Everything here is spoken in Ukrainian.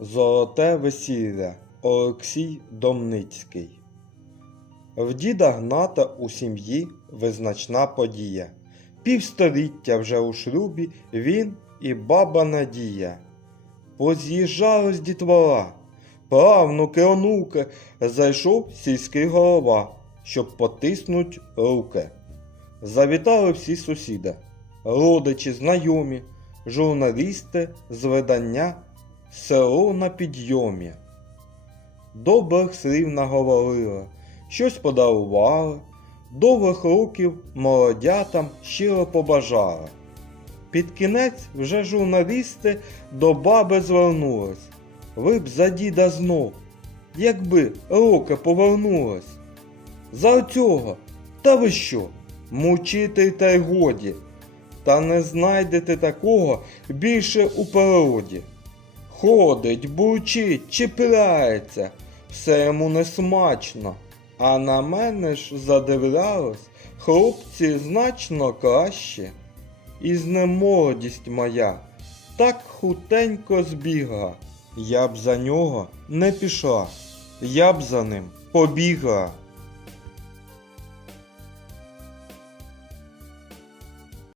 Золоте весілля Олексій Домницький. В діда Гната у сім'ї визначна подія. Півстоліття вже у шлюбі він і баба Надія. Поз'їжджалась дітвора, правнуки, онуки, зайшов сільський голова, щоб потиснуть руки. Завітали всі сусіди, родичі, знайомі, журналісти з видання Село на підйомі. Добрих слів наговорили, щось подарували, довгих років молодятам щиро побажали. Під кінець вже журналісти до баби звернулись. Ви б за діда знов, якби роки повернулись. За цього, та ви що, мучитель та й годі, та не знайдете такого більше у природі. Ходить, бурчить, чіпляється, все йому несмачно. А на мене ж задивлялись хлопці значно краще. І знемолодість моя так хутенько збігла. Я б за нього не пішла, я б за ним побігла.